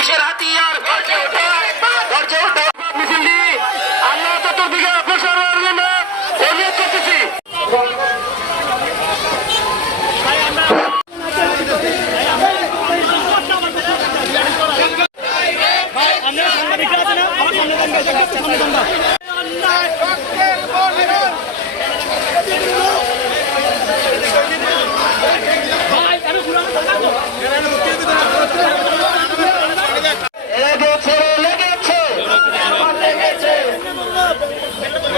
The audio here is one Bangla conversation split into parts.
বিশের হাতিয়ার গর্জে আমরা সাংবাদিকরা আছে না। আমার সামনে দাঁড়া সামনে দাঁড়া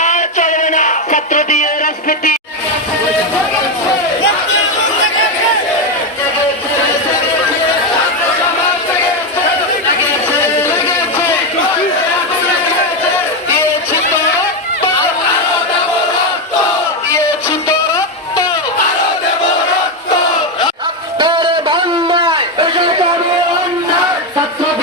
না চলবে না। ছাত্র দিয়ে রাজনীতি। ছাত্র